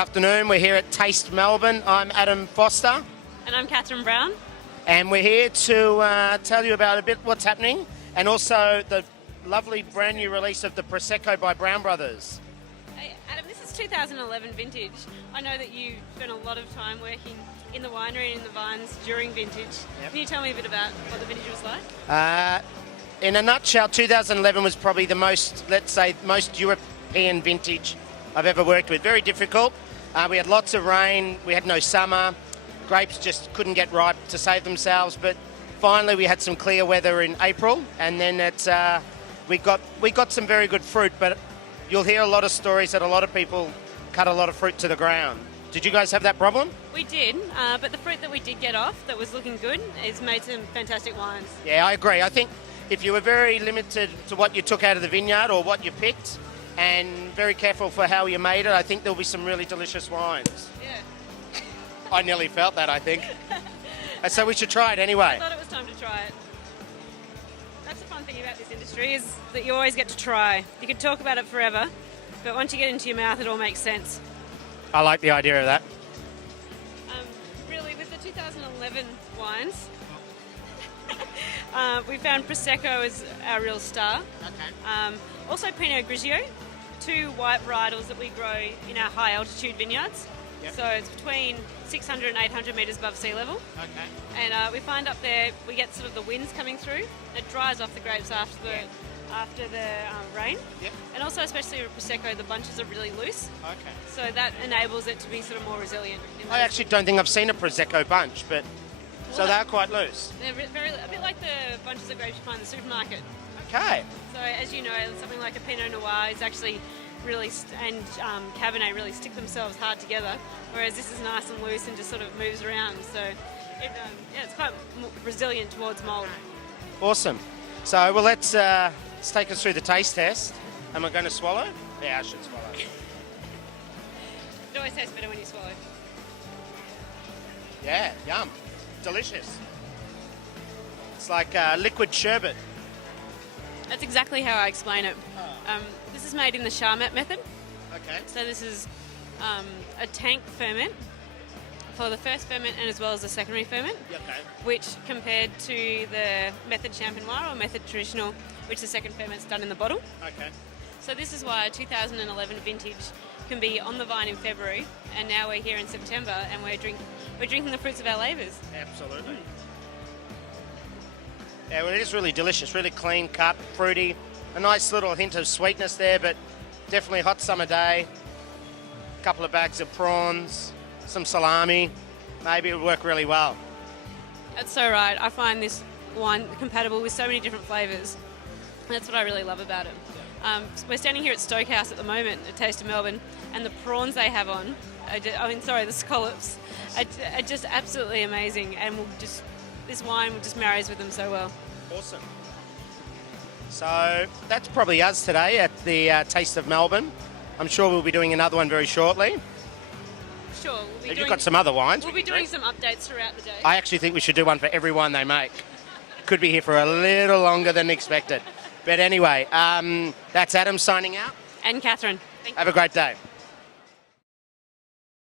afternoon. We're here at Taste Melbourne. I'm Adam Foster. And I'm Katherine Brown. And we're here to tell you about a bit what's happening and also the lovely brand new release of the Prosecco by Brown Brothers. Hey, Adam, this is 2011 vintage. I know that you spent a lot of time working in the winery and in the vines during vintage. Yep. Can you tell me a bit about what the vintage was like? In a nutshell, 2011 was probably the most, let's say, most European vintage I've ever worked with. Very difficult. We had lots of rain. We had no summer. Grapes just couldn't get ripe to save themselves. But finally, we had some clear weather in April, and then we got some very good fruit. But you'll hear a lot of stories that a lot of people cut a lot of fruit to the ground. Did you guys have that problem? We did, but the fruit that we did get off that was looking good has made some fantastic wines. Yeah, I agree. I think if you were very limited to what you took out of the vineyard or what you picked, and very careful for how you made it, I think there'll be some really delicious wines. Yeah. I nearly felt that, I think. And so we should try it anyway. I thought it was time to try it. That's the fun thing about this industry, is that you always get to try. You could talk about it forever, but once you get into your mouth, it all makes sense. I like the idea of that. Really, with the 2011 wines, we found Prosecco as our real star. Okay. Also Pinot Grigio, two white varietals that we grow in our high altitude vineyards. Yep. So it's between 600 and 800 metres above sea level. Okay. And we find up there we get sort of the winds coming through. It dries off the grapes after the rain. Yep. And also, especially with Prosecco, the bunches are really loose. Okay. So that enables it to be sort of more resilient. I actually don't think I've seen a Prosecco bunch, but so they're quite loose. They're a bit like the bunches of grapes you find in the supermarket. Okay. So as you know, something like a Pinot Noir is actually really, and Cabernet really stick themselves hard together, whereas this is nice and loose and just sort of moves around. So it's quite resilient towards mould. Awesome. So, well, let's take us through the taste test. Am I going to swallow? Yeah, I should swallow. It always tastes better when you swallow. Yeah, yum. Delicious. It's like liquid sherbet. That's exactly how I explain it. This is made in the Charmat method. Okay. So this is a tank ferment for the first ferment and as well as the secondary ferment, Okay. which compared to the method champenois or method traditional, which the second ferment's done in the bottle. Okay. So this is why a 2011 vintage can be on the vine in February, and now we're here in September and we're drinking the fruits of our labours. Absolutely. Yeah, well, it is really delicious, really clean cut, fruity, a nice little hint of sweetness there, but definitely a hot summer day. A couple of bags of prawns, some salami, maybe it would work really well. That's so right. I find this wine compatible with so many different flavours. That's what I really love about it. We're standing here at Stokehouse at the moment at Taste of Melbourne, and the prawns they have on, the scallops, are just absolutely amazing, and this wine just marries with them so well. Awesome. So that's probably us today at the Taste of Melbourne. I'm sure we'll be doing another one very shortly. Sure. If you've got some other wines. We'll be doing some updates throughout the day. I actually think we should do one for every wine they make. Could be here for a little longer than expected. But anyway, that's Adam signing out. And Katherine. Thank you. Have a great day.